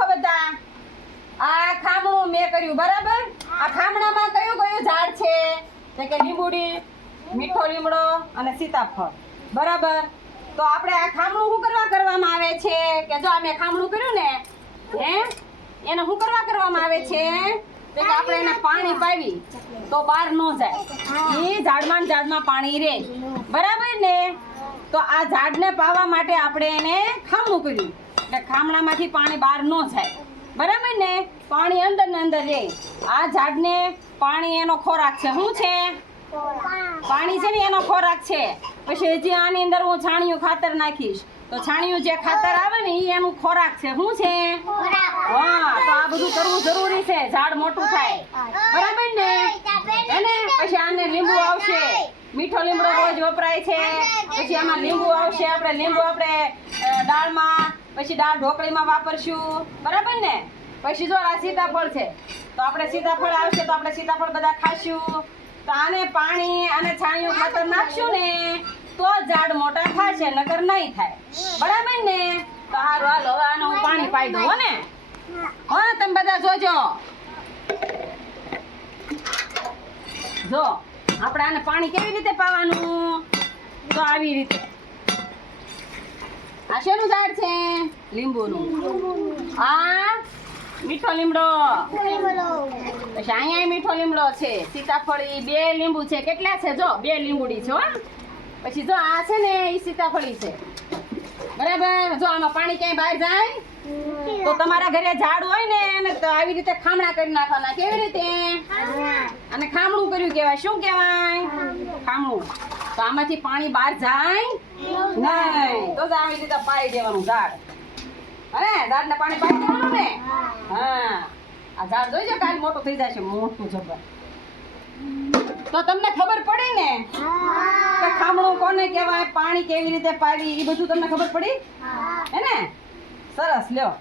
રાખો બધા. આ ખામણું મેં કર્યું બરાબર. આ ખામણામાં કયું કયું ઝાડ છે? તો કે લીંબુડી, મીઠો લીમડો અને સીતાફળ. બરાબર. તો આપણે આ ખામણું શું કરવામાં આવે છે? કે જો આ મેં ખામણું કર્યું ને, હે એને શું કરવામાં આવે છે? તો કે આપણે એને પાણી પાવી તો બહાર ન જાય. એ ઝાડમાં પાણી રહે. બરાબર ને? તો આ ઝાડને પાવા માટે આપણે એને ખામણું કર્યું. એટલે ખામણામાંથી પાણી બહાર ન જાય. બરાબર ને? પાણી અંદર ને અંદર રહે. આ ઝાડને પાણી એનો ખોરાક છે. શું છે? પાણી છે ને એનો ખોરાક છે. પછી હજી આની અંદર હું છાણિયું ખાતર નાખીશ તો છાણિયું જે ખાતર આવે ને એ એનું ખોરાક છે. શું છે? હા. તો આ બધું કરવું જરૂરી છે ઝાડ મોટું થાય. બરાબર ને? એને પછી આને લીંબુ આવશે. મીઠો લીમડો રોજ વપરાય છે. પછી આમાં લીંબુ આવશે. આપણે લીંબુ દાળમાં પછી દાળ ઢોકળીમાં વાપરશું. બરાબર ને? પછી જો આ સીતાફળ છે તો આપણે સીતાફળ આવશે તો આપણે સીતાફળ બધા ખાશું. તો આને પાણી અને છાણિયું ખાતર નાખશું ને તો ઝાડ મોટા થશે, નકર નહીં થાય. બરાબર ને? તો હારું હાલો હવે આને હું પાણી પાઈ દઉં. હો ને? હા, તમે બધા જોજો. જો આપણે આને પાણી કેવી રીતે પાવાનું? તો આવી રીતે. આ શેનું ઝાડ છે? લીંબુનું. આ મીઠો લીમડો. પછી અહીંયા મીઠો લીમડો છે. સીતાફળી 2 લીંબુ છે. કેટલા છે? જો 2 લીંબુડી છે. પછી જો આ છે ને એ સીતાફળી છે. બરાબર. જો આમાં પાણી ક્યાંય બહાર જાય તો તમારા ઘરે ઝાડ હોય ને તો આવી રીતે ખામણા કરી નાખવાના. કેવી રીતે? અને ખામણું કર્યું કહેવાય. શું કહેવાય? ખામણું. તો આમાંથી પાણી બહાર જાય નહીં. તો જ આવી રીતે પાઈ દેવાનું ઝાડ. હે ઝાડને પાણી પાઈ દેવાનું ને. હા. આ ઝાડ જોઈજો કાલ મોટું થઈ જશે. મોટું જબર. તો તમને ખબર પડી ને કે ખામણું કોને કહેવાય, પાણી કેવી રીતે પાવી, એ બધું તમને ખબર પડી? હે ને? સરસ. લ્યો.